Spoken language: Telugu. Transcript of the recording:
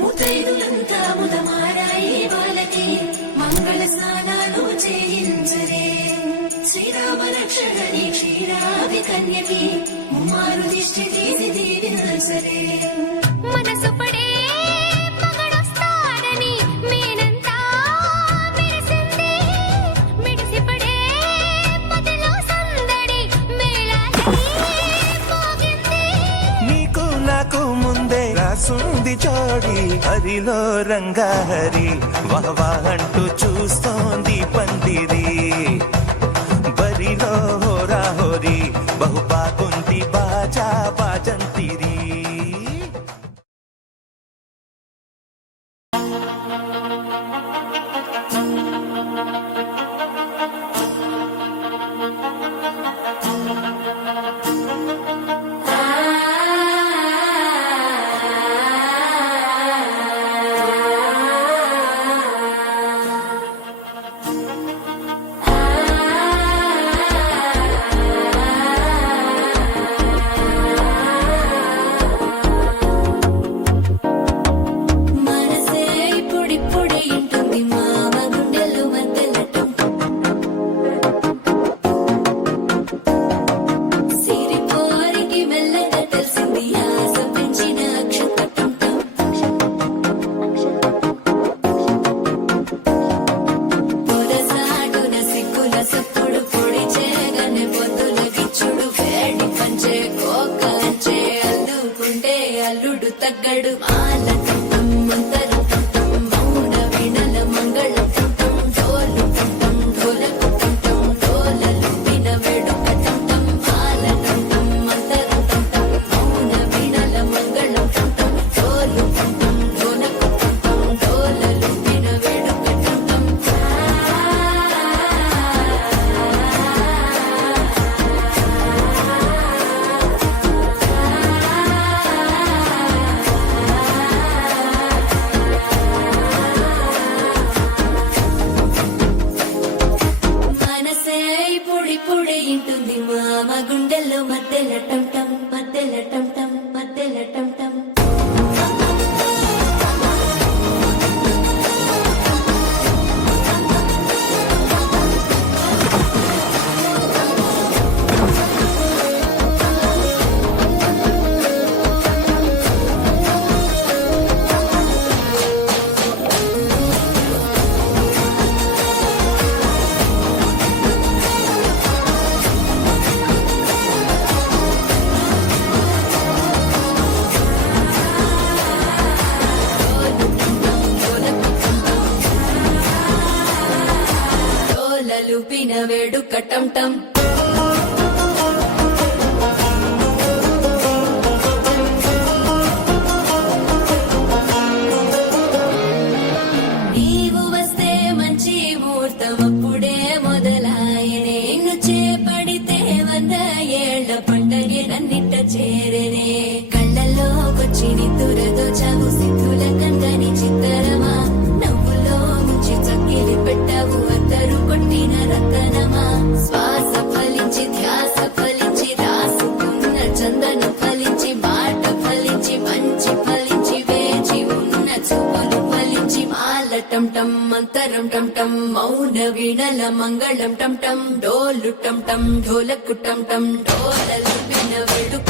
ముతైదులంతా ముదమారాయి వాళ్ళకి మంగళ స్నానాలు చేయించరే. శ్రీరామ రక్షణని క్షీరాది కన్యకి ముమ్మారు దిష్టి తీసి దీవించరే. మనసు పడే మగడొస్తాడని మేనంతా మెరిసింది. మిడిసిపడే మదిలో సందడి మేళాలై మోగింది. నీకు నాకు ముందే రాసుంది జోడి, హరిలో రంగాహరి వహవా అంటూ చూస్తోంది పందిరి. బరిలో హోరా హోరీ బహు బాగుంది బాజా బాజంతిరి. మనసే ఇప్పుడిప్పుడే ఇంటుంది మామ గుండెలు మధ్యలటం. సిరిపోరికి మెల్లగా తెలిసింది ఆశ పెంచిన అక్షతటం. పొరసాటున సిగ్గుల సప్పుడు పొడి చేయగానే పొద్దుల గిచ్చుడు వేడి పంచే కోకంచే అల్లుకుంటే అల్లుడు తగ్గడు. మాల కంఠం మంతరం కంఠం మౌన వినల మంగళం కంఠం డోలు కంఠం ఢోలకు కంఠం డోలలు విన వేడుక కంఠం. మాల కంఠం మంతరం కంఠం మౌన వినల మంగళం కంఠం డోలు కంఠం ఢోలకు కంఠం డోలలు విన వేడుక కంఠం. మనసే ఇప్పుడిప్పుడే ఇంటుంది మామ గుండెల్లో మధ్యల టంటం మధ్యల టంటం మధ్యల టంటం. డోలలు విన వేడుక టంటం. నీవు వస్తే మంచి ముహూర్తం అప్పుడే మొదలాయనే. నిన్ను చేపడితే 100 ఏళ్ల పండగే నన్నిట్ట చేరనే. కళ్ళలోకొచ్చి నిద్దురదో చావు సిద్ధుల కందని చిత్తరమా. నవ్వులో ముంచి చక్కిలి పెట్టావు అద్దరు కొట్టిన రతనమా. శ్వాస ఫలించి ధ్యాస ఫలించి రాసుకున్న చందనం ఫలించి మాట ఫలించి మంచి ఫలించి వేచి ఉన్న చూపులు ఫలించి మాల టంటం మంతరం టంటం మౌన వీణల మంగళం టంటం డోలు టంటం ఢోలకు టంటం డోలలు విన వేడుక